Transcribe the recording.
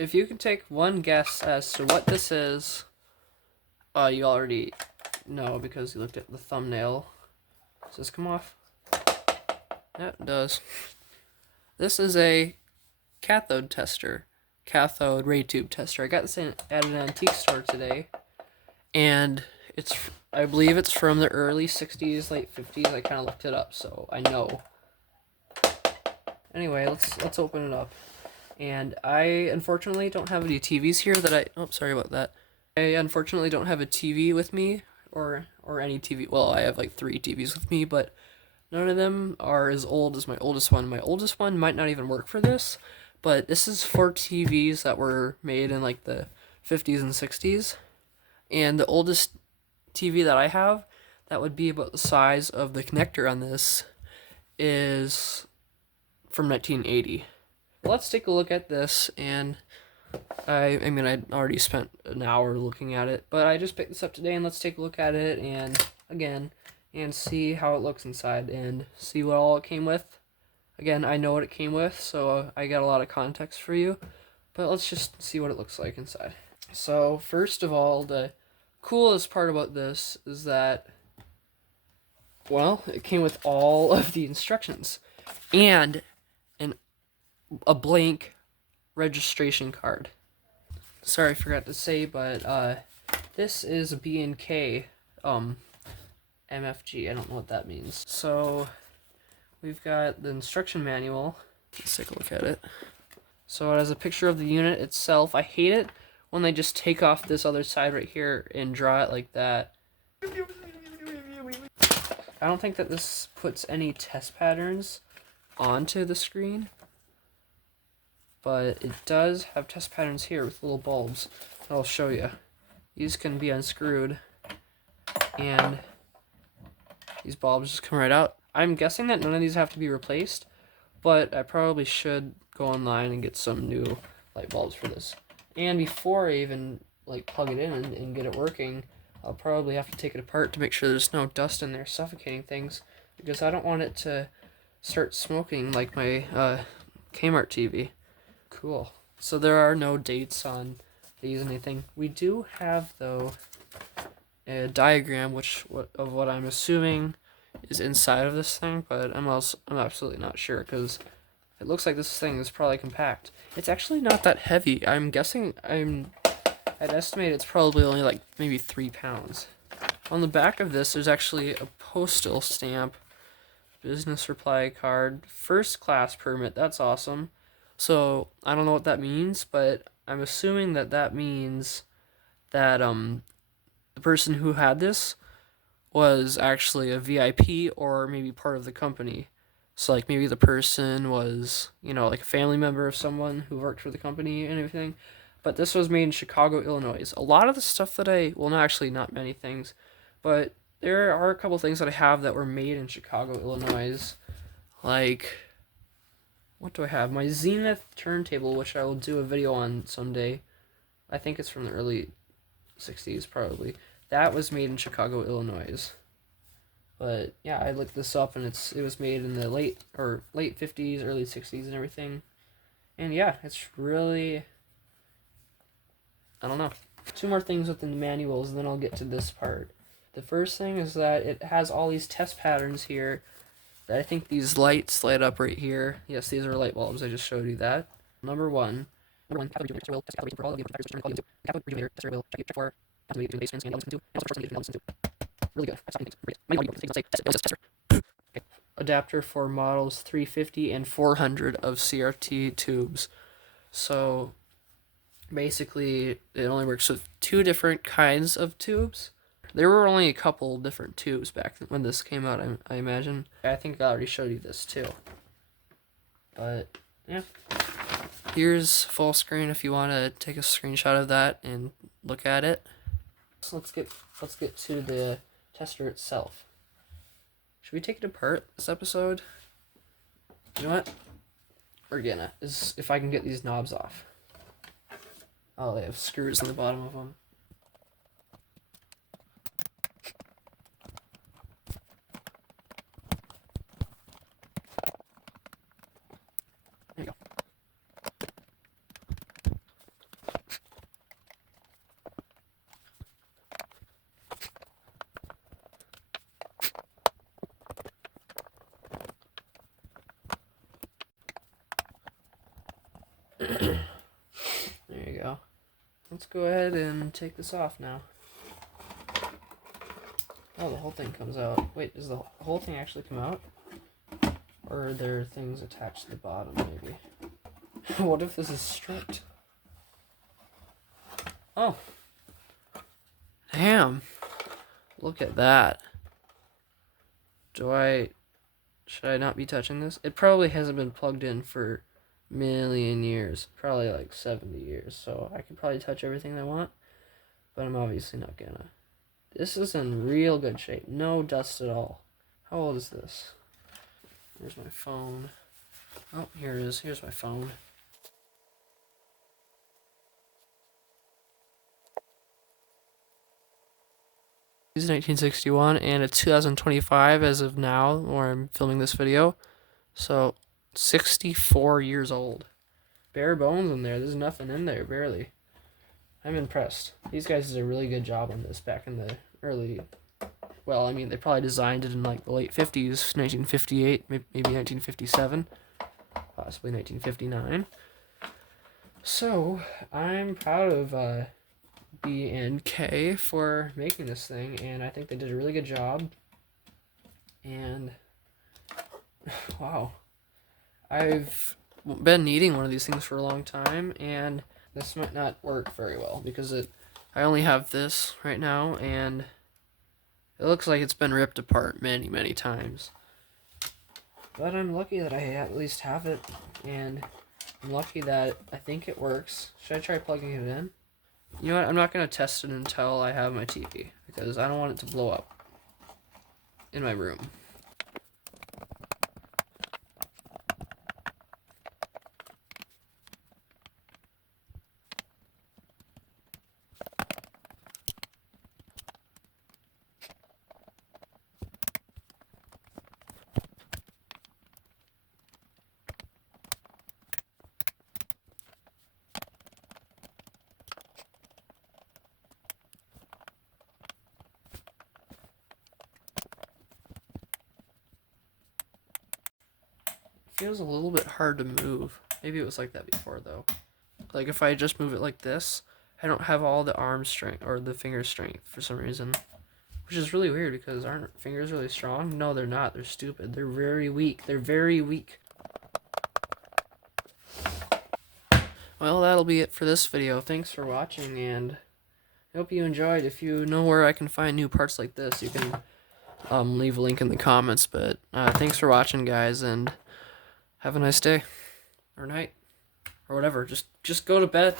if you can take one guess as to what this is, you already know because you looked at the thumbnail. Does this come off? Yeah, it does. This is a cathode tester, cathode ray tube tester. I got this at an antique store today, and I believe it's from the early 60s, late 50s. I kind of looked it up, so I know. Anyway, let's open it up. And I unfortunately don't have any TVs here sorry about that. I unfortunately don't have a TV with me, or any TV. Well, I have like 3 TVs with me, but none of them are as old as my oldest one. My oldest one might not even work for this, but this is 4 TVs that were made in like the 50s and 60s. And the oldest TV that I have, that would be about the size of the connector on this, is from 1980. Let's take a look at this, and I mean, I already spent an hour looking at it, but I just picked this up today, and let's take a look at it, and see how it looks inside, and see what all it came with. Again, I know what it came with, so I got a lot of context for you, but let's just see what it looks like inside. So, first of all, the coolest part about this is that, well, it came with all of the instructions, and a blank registration card. Sorry, I forgot to say, but this is a B&K MFG. I don't know what that means. So we've got the instruction manual. Let's take a look at it. So it has a picture of the unit itself. I hate it when they just take off this other side right here and draw it like that. I don't think that this puts any test patterns onto the screen, but it does have test patterns here with little bulbs. I'll show you. These can be unscrewed, and these bulbs just come right out. I'm guessing that none of these have to be replaced, but I probably should go online and get some new light bulbs for this. And before I even plug it in and get it working, I'll probably have to take it apart to make sure there's no dust in there suffocating things, because I don't want it to start smoking like my Kmart TV. Cool. So there are no dates on these, anything. We do have, though, a diagram of what I'm assuming is inside of this thing, but I'm absolutely not sure, because it looks like this thing is probably compact. It's actually not that heavy. I'd estimate it's probably only like maybe 3 pounds. On the back of this, there's actually a postal stamp, business reply card, first class permit. That's awesome. So I don't know what that means, but I'm assuming that means that the person who had this was actually a VIP or maybe part of the company. So like maybe the person was, like a family member of someone who worked for the company and everything. But this was made in Chicago, Illinois. A lot of the stuff that not many things, but there are a couple things that I have that were made in Chicago, Illinois. Like, what do I have? My Zenith turntable, which I will do a video on someday. I think it's from the early 60s, probably. That was made in Chicago, Illinois. But yeah, I looked this up, and it was made in the late 50s, early 60s, and everything. And yeah, it's really, I don't know. 2 more things within the manuals, and then I'll get to this part. The first thing is that it has all these test patterns here. I think these lights light up right here. Yes, these are light bulbs. I just showed you that. Number one, cathode rejuvenator will test cathode for all of the factors determine quality. Cathode rejuvenator tester will check for cathode doing base and elements into, and also for something elements into. Really good. That's something great. My audio things say tester. Okay. Adapter for models 350 and 400 of CRT tubes. So basically, it only works with 2 different kinds of tubes. There were only a couple different tubes back when this came out, I imagine. I think I already showed you this too. But, yeah. Here's full screen if you want to take a screenshot of that and look at it. So let's get to the tester itself. Should we take it apart this episode? You know what? We're gonna. If I can get these knobs off. Oh, they have screws in the bottom of them. There you go. let's go ahead and take this off now. Oh, the whole thing comes out. Wait, does the whole thing actually come out? Or are there things attached to the bottom, maybe? What if this is stripped? Oh. Damn. Look at that. Should I not be touching this? It probably hasn't been plugged in for a million years. Probably like 70 years. So I can probably touch everything I want. But I'm obviously not gonna. This is in real good shape. No dust at all. How old is this? Where's my phone? Oh, here it is. Here's my phone. This is 1961, and it's 2025 as of now, where I'm filming this video. So, 64 years old. Bare bones in there. There's nothing in there, barely. I'm impressed. These guys did a really good job on this back in the early... Well, I mean, they probably designed it in like the late 50s, 1958, maybe 1957, possibly 1959. So, I'm proud of B and K for making this thing, and I think they did a really good job. And wow, I've been needing one of these things for a long time, and this might not work very well because I only have this right now, and it looks like it's been ripped apart many times. But I'm lucky that I at least have it, and I'm lucky that I think it works. Should I try plugging it in? You know what? I'm not going to test it until I have my TV, because I don't want it to blow up in my room. Feels a little bit hard to move. Maybe it was like that before, though. Like, if I just move it like this, I don't have all the arm strength, or the finger strength, for some reason. Which is really weird, because aren't fingers really strong? No, they're not. They're stupid. They're very weak. They're very weak. Well, that'll be it for this video. Thanks for watching, and I hope you enjoyed. If you know where I can find new parts like this, you can leave a link in the comments. But thanks for watching, guys, and have a nice day, or night, or whatever. Just go to bed.